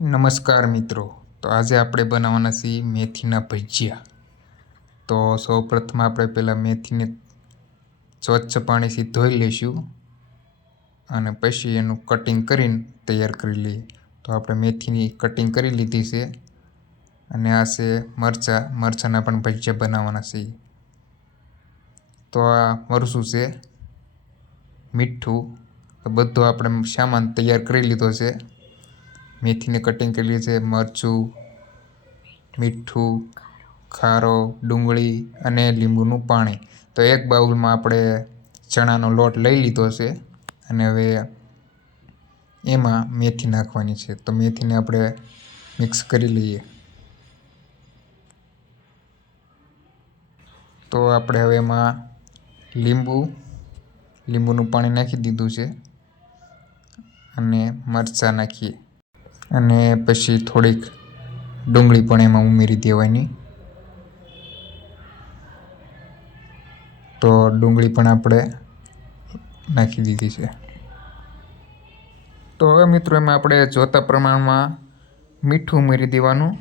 નમસ્કાર મિત્રો, તો આજે આપણે બનાવવાના છીએ મેથીના ભજીયા। તો સૌપ્રથમ આપણે પહેલાં મેથીને સ્વચ્છ પાણીથી ધોઈ લઈશું અને પછી એનું કટિંગ કરીને તૈયાર કરી લઈએ। તો આપણે મેથીની કટિંગ કરી લીધી છે અને આ છે મરચાંના પણ ભજીયા બનાવવાના છે। તો આ મરચું છે, મીઠું, તો બધું આપણે સામાન તૈયાર કરી લીધો છે। મેથીને કટિંગ કરી છે, મરચું, મીઠું, ખારો, ડુંગળી અને લીંબુનું પાણી। તો એક બાઉલમાં આપણે ચણાનો લોટ લઈ લીધો છે અને હવે એમાં મેથી નાખવાની છે। તો મેથીને આપણે મિક્સ કરી લઈએ। તો આપણે હવે એમાં લીંબુનું પાણી નાખી દીધું છે અને મરચાં નાખીએ અને પછી થોડીક ડુંગળી પણ એમાં ઉમેરી દેવાની। તો ડુંગળી પણ આપણે નાખી દીધી છે। તો હવે મિત્રો એમાં આપણે જોતા પ્રમાણમાં મીઠું ઉમેરી દેવાનું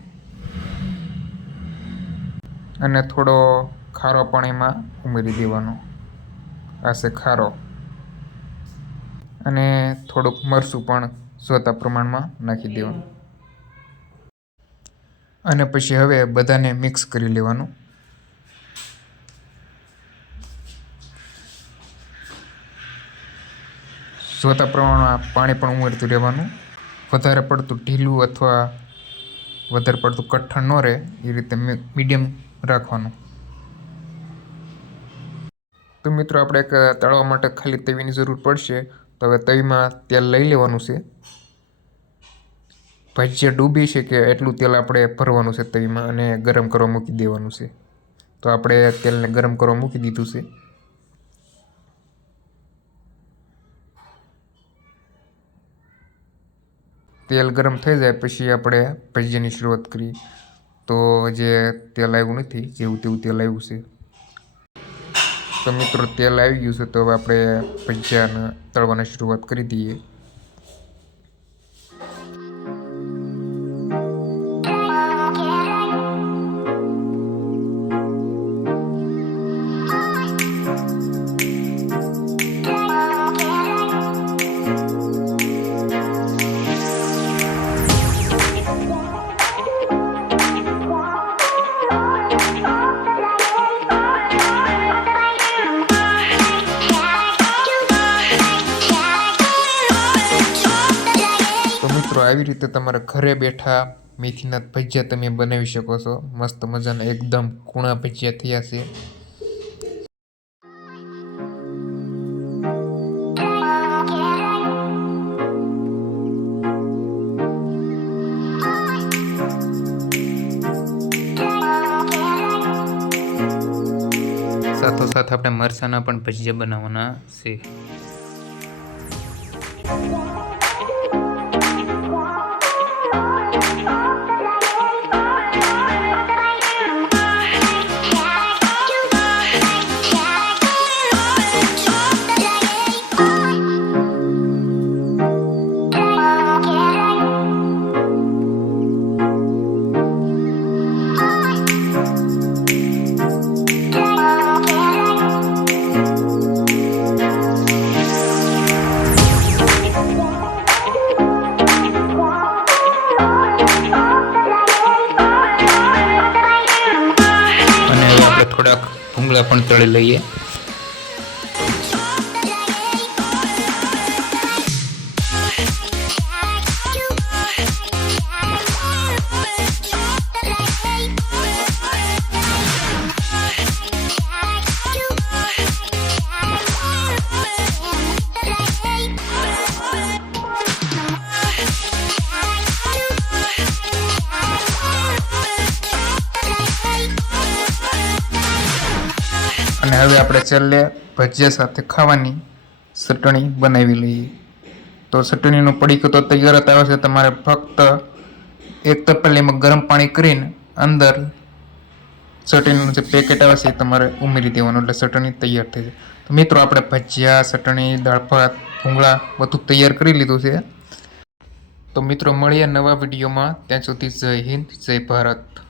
અને થોડો ખારો પણ એમાં ઉમેરી દેવાનો, આ છે ખારો, અને થોડુંક મરચું પણ જોતા પ્રમાણમાં નાખી દેવાનું અને પછી હવે બધાને મિક્સ કરી લેવાનું। જોતા પ્રમાણમાં પાણી પણ ઉમેરતું રહેવાનું, વધારે પડતું ઢીલું અથવા વધારે પડતું કઠણ ન રહે એ રીતે મીડિયમ રાખવાનું। તો મિત્રો આપણે એક તળવા માટે ખાલી તવીની જરૂર પડશે। તો હવે તવીમાં તેલ લઈ લેવાનું છે, ભજીયા ડૂબી છે કે એટલું તેલ આપણે ભરવાનું છે તવીમાં અને ગરમ કરવા મૂકી દેવાનું છે। તો આપણે તેલને ગરમ કરવા મૂકી દીધું છે। તેલ ગરમ થઈ જાય પછી આપણે ભજીયાની શરૂઆત કરી। તો જે તેલ આવ્યું નથી, જેવું તેવું તેલ આવ્યું છે। તો મિત્રો તેલ આવી ગયું છે, તો હવે આપણે ભજીયાને તળવાની શરૂઆત કરી દઈએ। આવી રીતે તમારા ઘરે બેઠા મેથીના ભજીયા તમે બનાવી શકો છો। મસ્ત મજાના એકદમ કૂણા ભજીયા થયા છે। સાથોસાથ આપણે મરચાંના પણ ભજીયા બનાવવાના છે। થોડાક ભૂંગળા પણ તળી લઈએ। અને હવે આપણે છેલ્લે ભજીયા સાથે ખાવાની ચટણી બનાવી લઈએ। તો ચટણીનો પડીકો તો તૈયાર જ આવે છે, તમારે ફક્ત એક તપેલીમાં ગરમ પાણી કરીને અંદર ચટણીનું જે પેકેટ આવે છે એ તમારે ઉમેરી દેવાનું, એટલે ચટણી તૈયાર થઈ જાય। તો મિત્રો આપણે ભજીયા, ચટણી, દાળ ભાત, ભૂંગળા બધું તૈયાર કરી લીધું છે। તો મિત્રો મળીએ નવા વિડીયોમાં. ત્યાં સુધી જય હિન્દ, જય ભારત.